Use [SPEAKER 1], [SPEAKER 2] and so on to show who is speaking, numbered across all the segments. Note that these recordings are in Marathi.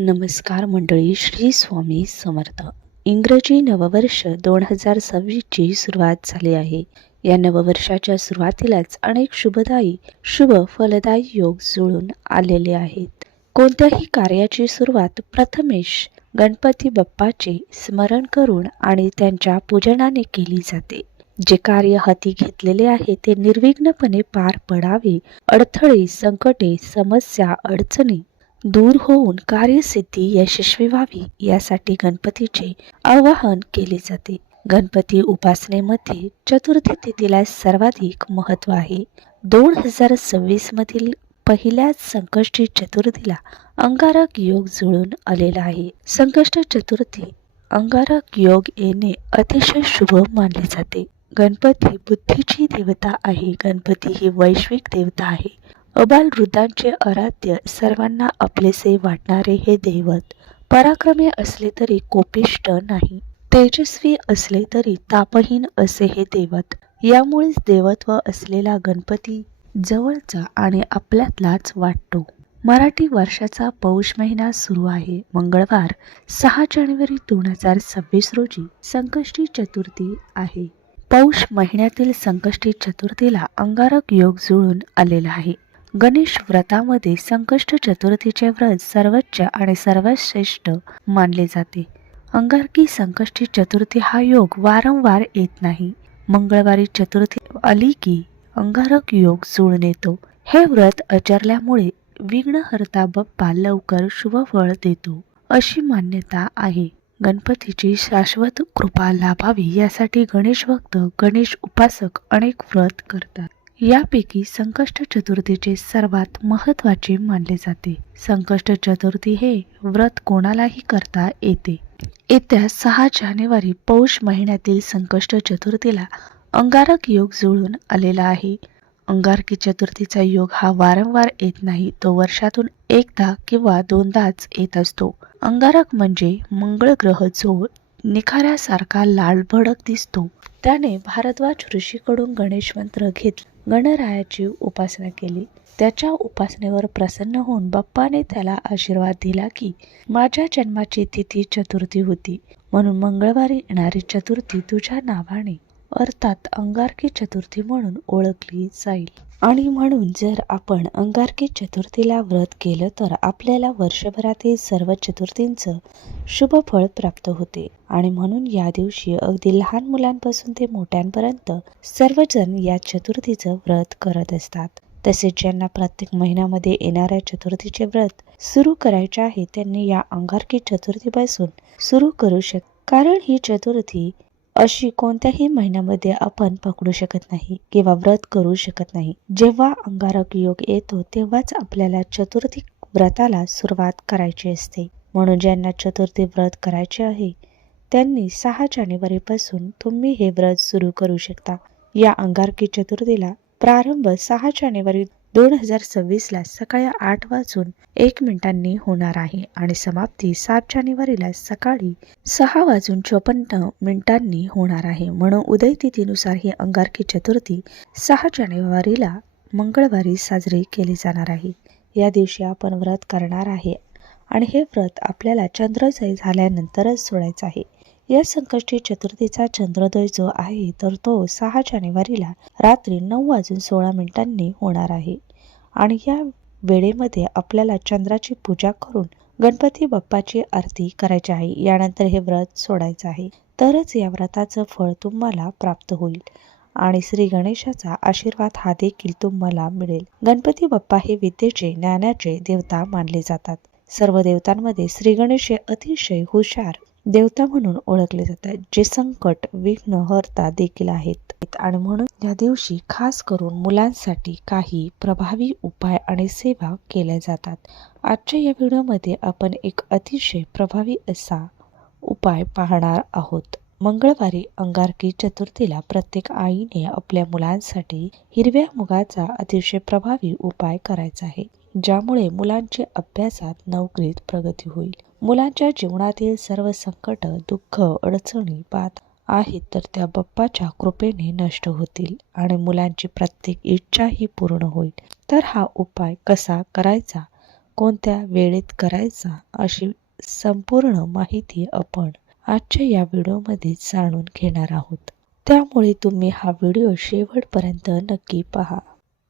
[SPEAKER 1] नमस्कार मंडळी श्री स्वामी समर्थ. इंग्रजी नववर्ष दोन हजार सव्वीसची सुरुवात झाली आहे. या नववर्षाच्या सुरुवातीलाच अनेक शुभदायी शुभ फलदायी योग जुळून आलेले आहेत. कोणत्याही कार्याची सुरुवात प्रथमेश गणपती बाप्पाचे स्मरण करून आणि त्यांच्या पूजनाने केली जाते. जे कार्य हाती घेतलेले आहे ते निर्विघ्नपणे पार पडावे अडथळे संकटे समस्या अडचणी दूर होऊन कार्यसिद्धी यशस्वी व्हावी यासाठी गणपतीचे आवाहन केले जाते. गणपती उपासनेमध्ये चतुर्थी तिथीला सर्वाधिक महत्त्व आहे. दोन हजार सव्वीस मधील पहिल्याच संकष्टी चतुर्थीला अंगारक योग जुळून आलेला आहे. संकष्ट चतुर्थी अंगारक योग येणे अतिशय शुभ मानले जाते. गणपती बुद्धीची देवता आहे. गणपती ही वैश्विक देवता आहे. अबाल वृद्धांचे आराध्य सर्वांना आपलेसे वाटणारे हे दैवत. पराक्रमी असले तरी कोपिष्ट नाही. तेजस्वी असले तरी तापहीन असे हे दैवत. यामुळेच देवत्व असलेला गणपती जवळचा आणि आपल्यातलाच वाटतो. मराठी वर्षाचा पौष महिना सुरू आहे. मंगळवार सहा जानेवारी दोन हजार सव्वीस रोजी संकष्टी चतुर्थी आहे. पौष महिन्यातील संकष्टी चतुर्थीला अंगारक योग जुळून आलेला आहे. गणेश व्रतामध्ये संकष्ट चतुर्थीचे व्रत सर्वोच्च आणि सर्वात श्रेष्ठ मानले जाते. अंगारकी संकष्टी चतुर्थी हा योग वारंवार येत नाही. मंगळवारी चतुर्थी आली की अंगारक योग जुळून येतो हे व्रत आचरल्यामुळे विघ्नहर्ता बाप्पा लवकर शुभ फळ देतो. अशी मान्यता आहे. गणपतीची शाश्वत कृपा लाभावी यासाठी गणेश भक्त गणेश उपासक अनेक व्रत करतात. यापैकी संकष्ट चतुर्थीचे सर्वात महत्त्वाचे मानले जाते. संकष्ट चतुर्थी हे व्रत कोणालाही करता येते. येत्या सहा जानेवारी पौष महिन्यातील संकष्ट चतुर्थीला अंगारक योग जुळून आलेला आहे. अंगारकी चतुर्थीचा योग हा वारंवार येत नाही तो वर्षातून एकदा किंवा दोनदाच येत असतो. अंगारक म्हणजे मंगळ ग्रह जो निखाऱ्यासारखा लाल भडक दिसतो. त्याने भारद्वाज ऋषीकडून गणेश मंत्र घेत गणरायाची उपासना केली. त्याच्या उपासनेवर प्रसन्न होऊन बाप्पाने त्याला आशीर्वाद दिला की माझ्या जन्माची तिथी चतुर्थी होती. म्हणून मंगळवारी येणारी चतुर्थी तुझ्या नावाने अर्थात अंगारकी चतुर्थी म्हणून ओळखली जाईल. आणि म्हणून जर आपण अंगारकी चतुर्थीला व्रत केलं तर आपल्याला वर्षभरातील सर्व चतुर्थींचं शुभ फळ प्राप्त होते. आणि म्हणून या दिवशी अगदी लहान मुलांपासून ते मोठ्यांपर्यंत सर्वजण या चतुर्थीचं व्रत करत असतात. तसेच ज्यांना प्रत्येक महिन्यामध्ये येणाऱ्या चतुर्थीचे व्रत सुरू करायचे आहे त्यांनी या अंगारकी चतुर्थीपासून सुरू करू शक कारण ही चतुर्थी अशी कोणत्याही महिन्यामध्ये आपण पकडू शकत नाही किंवा व्रत करू शकत नाही. जेव्हा अंगारक योग येतो तेव्हाच आपल्याला चतुर्थी व्रताला सुरुवात करायची असते. म्हणून ज्यांना चतुर्थी व्रत करायचे आहे त्यांनी सहा जानेवारीपासून तुम्ही हे व्रत सुरू करू शकता. या अंगारकी चतुर्थीला प्रारंभ सहा जानेवारी दोन हजार सव्वीसला सकाळी आठ वाजून एक मिनिटांनी होणार आहे आणि समाप्ती सात जानेवारीला सकाळी सहा वाजून चोपन्न मिनिटांनी होणार आहे. म्हणून उदय तिथीनुसार ही अंगारकी चतुर्थी सहा जानेवारीला मंगळवारी साजरी केली जाणार आहे. या दिवशी आपण व्रत करणार आहे आणि हे व्रत आपल्याला चंद्रोदय झाल्यानंतरच सोडायचं आहे. या संकष्टी चतुर्थीचा चंद्रोदय जो आहे तर तो सहा जानेवारीला रात्री नऊ वाजून सोळा मिनिटांनी होणार आहे. आणि या वेळेमध्ये आपल्याला चंद्राची पूजा करून गणपती बाप्पाची आरती करायची आहे. यानंतर हे व्रत सोडायचं आहे. तरच या व्रताचं फळ तुम्हाला प्राप्त होईल. आणि श्री गणेशाचा आशीर्वाद हा देखील तुम्हाला मिळेल. गणपती बाप्पा हे विद्येचे ज्ञानाचे देवता मानले जातात. सर्व देवतांमध्ये श्री गणेश हे अतिशय हुशार देवता म्हणून ओळखले जातात. जे संकट विघ्न हरता देखील आहेत. आणि म्हणून या दिवशी खास करून मुलांसाठी काही प्रभावी उपाय आणि सेवा केल्या जातात. आजच्या या व्हिडिओमध्ये आपण एक अतिशय प्रभावी असा उपाय पाहणार आहोत. मंगळवारी अंगारकी चतुर्थीला प्रत्येक आईने आपल्या मुलांसाठी हिरव्या मुगाचा अतिशय प्रभावी उपाय करायचा आहे. ज्यामुळे मुलांची अभ्यासात नोकरीत प्रगती होईल. मुलांच्या जीवनातील सर्व संकट दुःख अडचणी बात आहेत तर त्या बाप्पाच्या कृपेने नष्ट होतील आणि मुलांची प्रत्येक इच्छाही पूर्ण होईल. तर हा उपाय कसा करायचा? कोणत्या वेळेत करायचा? अशी संपूर्ण माहिती आपण आजच्या या व्हिडिओमध्ये जाणून घेणार आहोत. त्यामुळे तुम्ही हा व्हिडिओ शेवटपर्यंत नक्की पहा.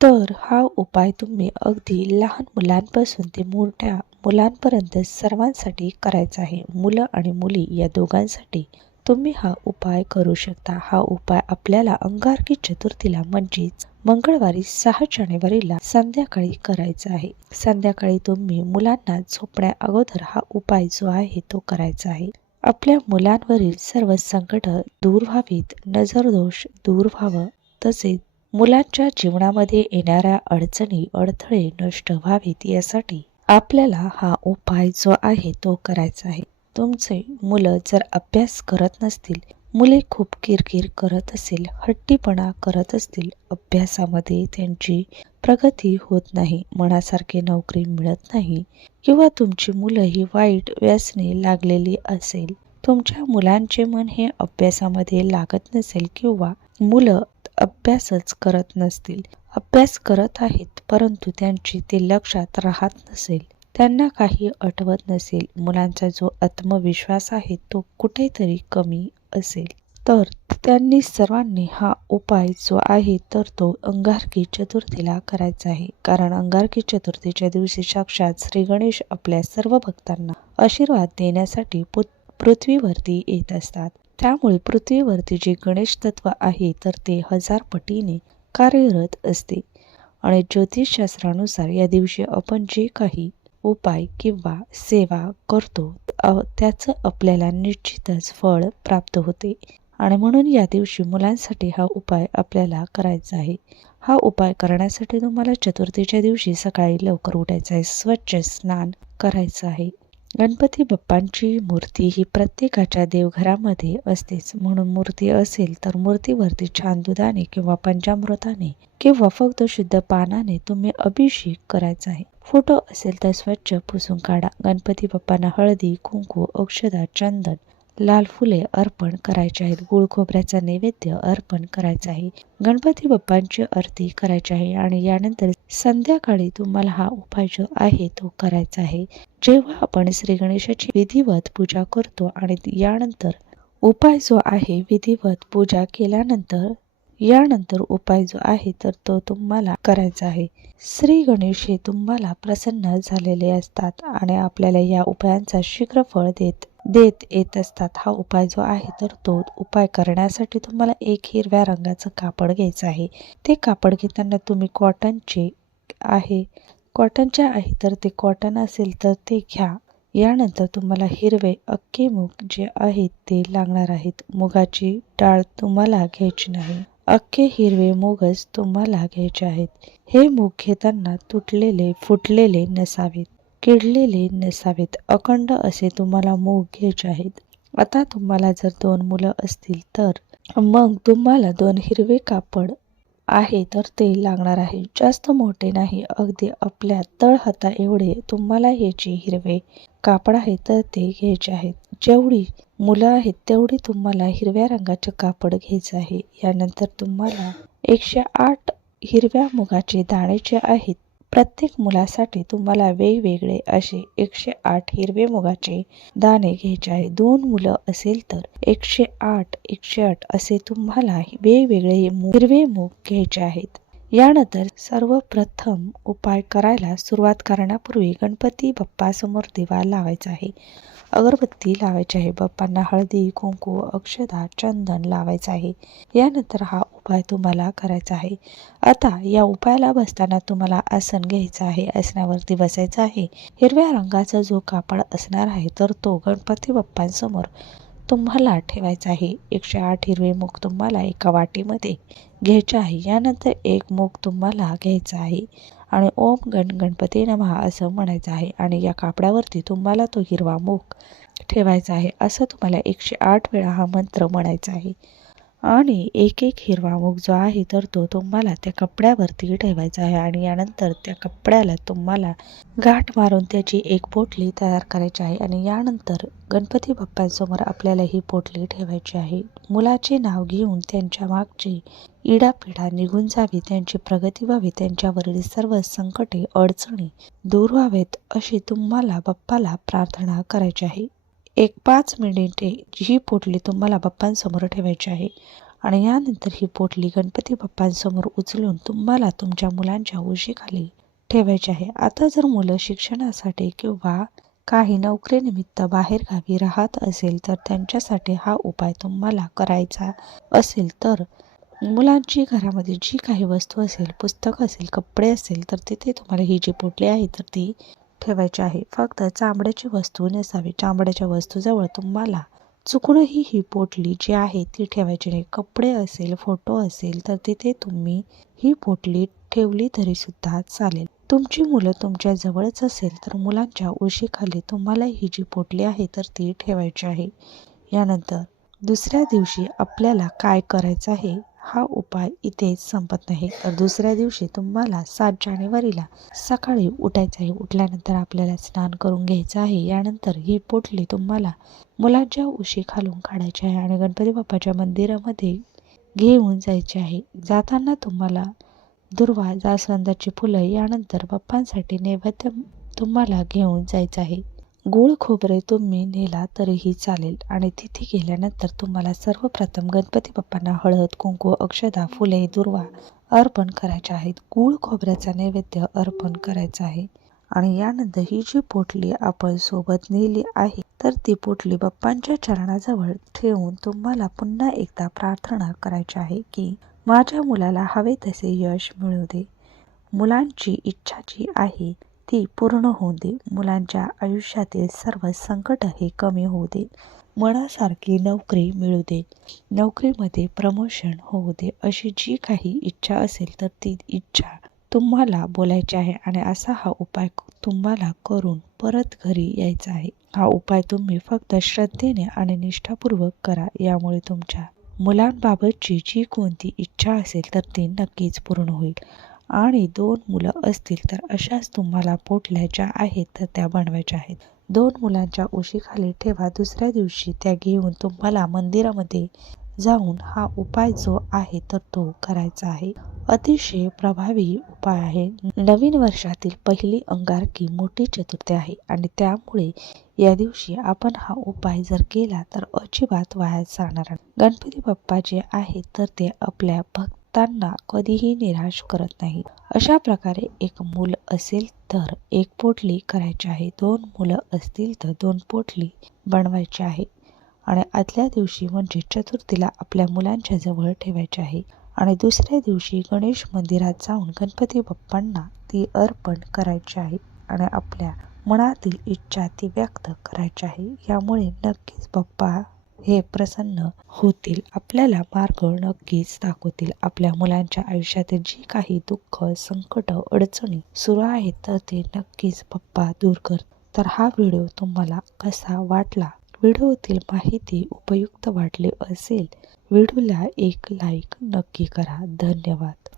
[SPEAKER 1] तर हा उपाय तुम्ही अगदी लहान मुलांपासून ते मोठ्या मुलांपर्यंत सर्वांसाठी करायचा आहे. मुलं आणि मुली या दोघांसाठी तुम्ही हा उपाय करू शकता. हा उपाय आपल्याला अंगारकी चतुर्थीला म्हणजेच मंगळवारी सहा जानेवारीला संध्याकाळी करायचा आहे. संध्याकाळी तुम्ही मुलांना झोपण्या अगोदर हा उपाय जो आहे तो करायचा आहे. आपल्या मुलांवरील सर्व संकट दूर व्हावीत. नजरदोष दूर व्हावं. तसेच मुलांच्या जीवनामध्ये येणाऱ्या अडचणी अडथळे नष्ट व्हावेत यासाठी आपल्याला हा उपाय जो आहे तो करायचा आहे. तुमचे मुलं जर अभ्यास करत नसतील मुले खूप किरकिर करत असेल हट्टीपणा करत असतील अभ्यासामध्ये त्यांची प्रगती होत नाही मनासारखी नोकरी मिळत नाही किंवा तुमची मुलं ही वाईट व्यसने लागलेली असेल तुमच्या मुलांचे मन हे अभ्यासामध्ये लागत नसेल किंवा मुलं अभ्यासच करत नसतील. अभ्यास करत आहेत परंतु त्यांची ते लक्षात राहत नसेल. त्यांना काही आठवत नसेल. मुलांचा जो आत्मविश्वास आहे तो कुठेतरी कमी असेल. तर त्यांनी सर्वांनी हा उपाय जो आहे तर तो अंगारकी चतुर्थीला करायचा आहे. कारण अंगारकी चतुर्थीच्या दिवशी साक्षात श्री गणेश आपल्या सर्व भक्तांना आशीर्वाद देण्यासाठी पृथ्वीवरती येत असतात. त्यामुळे पृथ्वीवरती जे गणेश तत्व आहे तर ते हजार पटीने कार्यरत असते. आणि ज्योतिषशास्त्रानुसार या दिवशी आपण जे काही उपाय किंवा सेवा करतो त्याचं आपल्याला निश्चितच फळ प्राप्त होते. आणि म्हणून या दिवशी मुलांसाठी हा उपाय आपल्याला करायचा आहे. हा उपाय करण्यासाठी तुम्हाला चतुर्थीच्या दिवशी सकाळी लवकर उठायचं आहे. स्वच्छ स्नान करायचं आहे. गणपती बाप्पांची मूर्ती ही प्रत्येकाच्या देवघरामध्ये असतेच. म्हणून मूर्ती असेल तर मूर्तीवरती छान दुधाने किंवा पंचामृताने किंवा फक्त शुद्ध पानाने तुम्ही अभिषेक करायचा आहे. फोटो असेल तर स्वच्छ पुसून काढा. गणपती बाप्पांना हळदी कुंकू औषधा चंदन लाल फुले अर्पण करायचे आहेत. गुळ खोबऱ्याचा नैवेद्य अर्पण करायचा आहे. गणपती बाप्पांची आरती करायची आहे आणि यानंतर संध्याकाळी तुम्हाला हा उपाय जो आहे तो करायचा आहे. जेव्हा आपण श्री गणेशाची विधिवत पूजा करतो आणि यानंतर उपाय जो आहे विधिवत पूजा केल्यानंतर यानंतर उपाय जो आहे तर तो तुम्हाला करायचा आहे. श्री गणेश हे तुम्हाला प्रसन्न झालेले असतात आणि आपल्याला या उपायांचा शीघ्र फळ देत देत येत असतात. हा उपाय जो आहे तर तो उपाय करण्यासाठी तुम्हाला एक हिरव्या रंगाचं कापड घ्यायचं आहे. ते कापड घेताना तुम्ही कॉटनचे आहे. कॉटनचे आहे तर ते कॉटन असेल तर ते घ्या. यानंतर तुम्हाला हिरवे अख्खे मूग जे आहेत ते लागणार आहेत. मुगाची डाळ तुम्हाला घ्यायची नाही. अख्खे हिरवे मूगच तुम्हाला घ्यायचे आहेत. हे मूग घेताना तुटलेले फुटलेले नसावेत. किडलेले नसावेत. अखंड असे तुम्हाला मूग घ्यायचे आहेत. आता तुम्हाला जर दोन मुलं असतील तर? मग तुम्हाला दोन हिरवे कापड आहे तर ते लागणार आहे. जास्त मोठे नाही अगदी आपल्या तळ हाता एवढे तुम्हाला हे जे हिरवे कापड आहे तर ते घ्यायचे आहेत. जेवढी मुलं आहेत तेवढी तुम्हाला हिरव्या रंगाचे कापड घ्यायचं आहे. यानंतर तुम्हाला एकशे आठ हिरव्या मुगाचे दाणे जे आहेत. प्रत्येक मुलासाठी तुम्हाला वेगवेगळे असे एकशे आठ हिरवे मुगाचे दाणे घ्यायचे आहे. दोन मुलं असेल तर एकशे आठ एकशे आठ असे तुम्हाला वेगवेगळे हिरवे मूग घ्यायचे आहेत. यानंतर सर्वप्रथम उपाय करायला सुरुवात करण्यापूर्वी गणपती बाप्पासमोर दिवा लावायचा आहे. अगरबत्ती लावायची आहे. बाप्पांना हळदी कुंकू अक्षदा चंदन लावायचं आहे. यानंतर हा उपाय तुम्हाला करायचा आहे. आता या उपायाला बसताना तुम्हाला आसन घ्यायचं आहे. आसनावरती बसायचं आहे. हिरव्या रंगाचा जो कापड असणार आहे तर तो गणपती बाप्पांसमोर तुम्हाला ठेवायचा आहे. एकशे आठ हिरवे मूग तुम्हाला एका वाटीमध्ये घ्यायचे आहे. यानंतर एक मूग तुम्हाला घ्यायचा आहे. आणि ओम गण गणपती नमहा असं म्हणायचं आहे. आणि या कापडावरती तुम्हाला तो हिरवा मूग ठेवायचा आहे. असं तुम्हाला एकशे आठ वेळा हा मंत्र म्हणायचा आहे. आणि एक एक हिरवा मूग जो आहे तर तो तुम्हाला त्या कपड्यावरती ठेवायचा आहे आणि यानंतर त्या कपड्याला तुम्हाला गाठ मारून त्याची एक पोटली तयार करायची आहे आणि यानंतर गणपती बाप्पांसमोर आपल्याला ही पोटली ठेवायची आहे. मुलाचे नाव घेऊन त्यांच्या मागची इडापिडा निघून जावी त्यांची प्रगती व्हावी त्यांच्यावरील सर्व संकटे अडचणी दूर व्हावेत अशी तुम्हाला बाप्पाला प्रार्थना करायची आहे. एक पाच मिनिटे ही पोटली तुम्हाला बाप्पांसमोर ठेवायची आहे. आणि यानंतर ही पोटली गणपती बाप्पांसमोर उचलून तुम्हाला तुमच्या मुलांच्या उशीखाली ठेवायची आहे. आता जर मुलं शिक्षणासाठी किंवा काही नोकरीनिमित्त बाहेरगावी राहत असेल तर त्यांच्यासाठी हा उपाय तुम्हाला करायचा असेल तर मुलांची घरामध्ये जी काही वस्तू असेल पुस्तक असेल कपडे असेल तर तिथे तुम्हाला ही जी पोटली आहे तर ती ठेवायची आहे. फक्त चांबड्याची वस्तू नसावी. चांबड्याच्या वस्तूजवळ तुम्हाला चुकूनही ही पोटली जी आहे ती ठेवायची नाही. कपडे असेल फोटो असेल तर तिथे तुम्ही ही पोटली ठेवली तरी सुद्धा चालेल. तुमची मुलं तुमच्या जवळच असेल तर मुलांच्या उशीखाली तुम्हाला ही जी पोटली आहे तर ती ठेवायची आहे. यानंतर दुसऱ्या दिवशी आपल्याला काय करायचं आहे? हा उपाय इथेच संपत नाही. तर दुसऱ्या दिवशी तुम्हाला सात जानेवारीला सकाळी उठायचं आहे उठल्यानंतर आपल्याला स्नान करून घ्यायचं आहे. यानंतर ही पोटली तुम्हाला मुलांच्या उशी खालून काढायची आहे आणि गणपती बाप्पाच्या मंदिरामध्ये घेऊन जायचे आहे. जाताना तुम्हाला दुर्वा जास्वंदाची फुलं यानंतर बाप्पांसाठी नैवेद्य तुम्हाला घेऊन जायचं आहे. गूळ खोबरे तुम्ही नेला तरीही चालेल. आणि तिथे गेल्यानंतर तुम्हाला सर्वप्रथम गणपती बाप्पांना हळद कुंकू अक्षदा फुले दुर्वा अर्पण करायचे आहेत. गूळ खोबऱ्याचा नैवेद्य अर्पण करायचा आहे. आणि यानंतर ही जी पोटली आपण सोबत नेली आहे तर ती पोटली बाप्पांच्या चरणाजवळ ठेवून तुम्हाला पुन्हा एकदा प्रार्थना करायची आहे की माझ्या मुलाला हवे तसे यश मिळू दे. मुलांची इच्छा जी आहे ती पूर्ण होऊ दे. मुलांच्या आयुष्यातील सर्व संकट हे कमी होऊ दे. मनासारखी नोकरी मिळू दे. नोकरीमध्ये प्रमोशन होऊ दे अशी जी काही इच्छा असेल तर ती इच्छा तुम्हाला बोलायची आहे आणि असा हा उपाय तुम्हाला करून परत घरी यायचा आहे. हा उपाय तुम्ही फक्त श्रद्धेने आणि निष्ठापूर्वक करा. यामुळे तुमच्या मुलांबाबतची जी कोणती इच्छा असेल तर ती नक्कीच पूर्ण होईल. आणि दोन मुलं असतील तर अशाच तुम्हाला पोटल्याच्या आहेत तर त्या बनवायच्या आहेत. दोन मुलांच्या उशीखाली ठेवा दुसऱ्या दिवशी त्या घेऊन तुम्हाला मंदिरामध्ये जाऊन हा उपाय जो आहे तर तो करायचा आहे. अतिशय प्रभावी उपाय आहे. नवीन वर्षातील पहिली अंगारकी मोठी चतुर्थी आहे आणि त्यामुळे या दिवशी आपण हा उपाय जर केला तर अजिबात वाया जाणार गणपती बाप्पा जे आहेत तर ते आपल्या त्यांना कधीही निराश करत नाही. अशा प्रकारे एक मूल असेल तर एक पोटली करायची आहे. दोन मुलं असतील तर दोन पोटली बनवायची आहे. आणि आदल्या दिवशी म्हणजे चतुर्थीला आपल्या मुलांच्या जवळ ठेवायची आहे. आणि दुसऱ्या दिवशी गणेश मंदिरात जाऊन गणपती बाप्पांना ती अर्पण करायची आहे. आणि आपल्या मनातील इच्छा ती व्यक्त करायची आहे. यामुळे नक्कीच बाप्पा हे प्रसन्न होतील. आपल्याला मार्ग नक्कीच दाखवतील. आपल्या मुलांच्या आयुष्यातील जी काही दुःख संकट अडचणी सुरू आहेत तर ते नक्कीच पप्पा दूर कर. तर हा व्हिडिओ तुम्हाला कसा वाटला? व्हिडिओतील माहिती उपयुक्त वाटली असेल. व्हिडिओला एक लाईक नक्की करा. धन्यवाद.